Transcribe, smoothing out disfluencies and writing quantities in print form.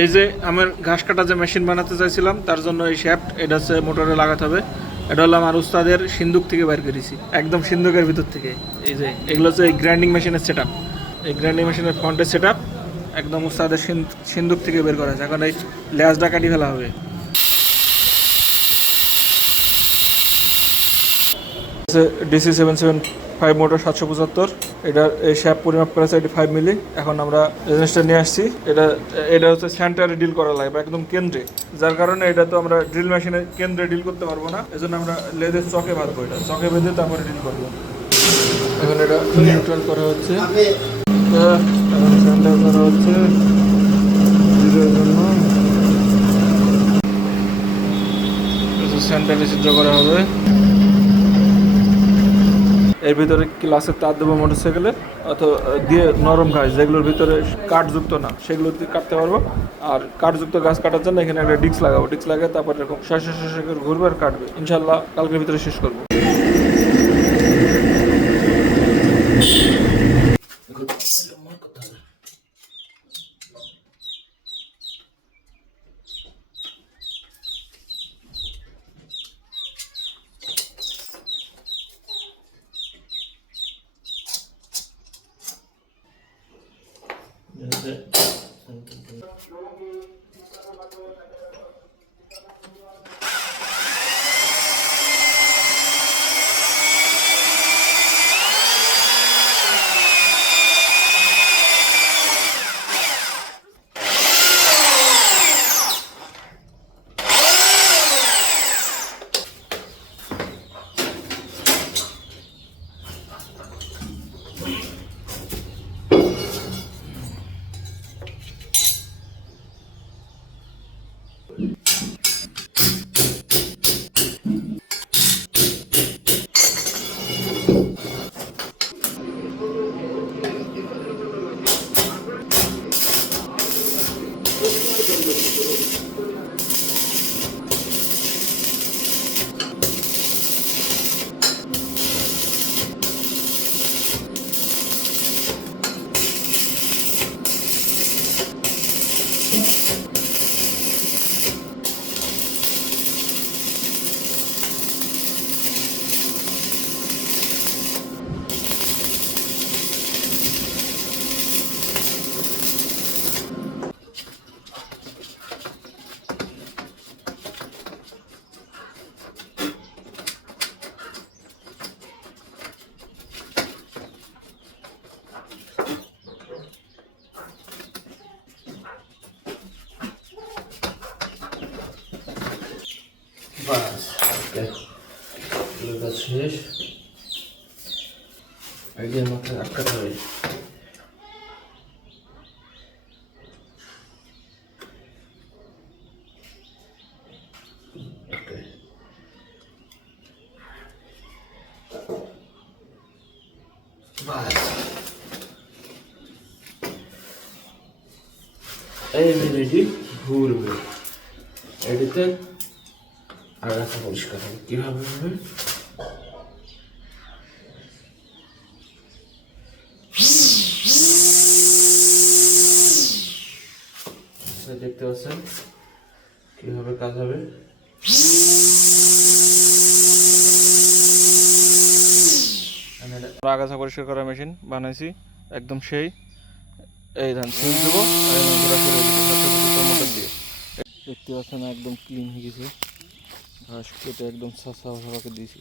এই যে আমার ঘাস কাটা যে মেশিন বানাতে চাইছিলাম তার জন্য এই শ্যাফট এটা হচ্ছে মোটরে লাগাতে হবে। এটা হলো আমার উস্তাদের সিন্দুক থেকে বের করেছি, একদম সিন্দুকের ভিতর থেকে। এই যে এগুলো হচ্ছে এই গ্রাইন্ডিং মেশিনের সেট আপ, এই গ্রাইন্ডিং মেশিনের ফ্রন্টের সেট আপ একদম উস্তাদের সিন্দুক থেকে বের করা আছে। এখন এই ল্যাজটা কাটি ফেলা হবে। DC 775 মোটর 775, এটা এই শ্যাপ পরিমাপ করা আছে 85 মিলি। এখন আমরা রেজিস্টার নিয়ে আসছি। এটা হচ্ছে সেন্টারে ডিল করা লাগবে, একদম কেন্দ্রে, যার কারণে এটা তো আমরা ড্রিল মেশিনে কেন্দ্রে ডিল করতে পারবো না। এজন্য আমরা লেদের চকে বাঁধবো, এটা চকে বেঁধে তারপরে ডিল করবো। এখন এটা নিউট্রাল করা হচ্ছে, এখন সেন্টার করা হচ্ছে ডিলের জন্য। সেন্টারে চিত্র করা হবে। এর ভিতরে ক্লাসের তার দেবো মোটরসাইকেলে, অথবা দিয়ে নরম ঘাস যেগুলোর ভিতরে কাঠযুক্ত না সেগুলো দিয়ে কাটতে পারবো। আর কাঠযুক্ত গাছ কাটার জন্য এখানে একটা ডিস্ক লাগাবো, ডিস্ক লাগিয়ে তারপর এরকম শস্য করে ঘুরবে আর কাটবে। ইনশাল্লাহ কালকের ভিতরে শেষ করবো। বাস কাজ শেষ। আইডিয়ার মাথায় আটকাতে হবে। এই মিনিটই ঘুরবে, এটিতে আগাছা পরিষ্কার হবে। কীভাবে হবে? দেখতে পাচ্ছেন কীভাবে কাজ হবে। আগাছা পরিষ্কার করার মেশিন বানাইছি, একদম সেই। এই ধান সুইচ দেবো, দেখতে পাচ্ছেন একদম ক্লিন হয়ে গেছে। ঘাস কেটে একদম সাফা দিয়েছি।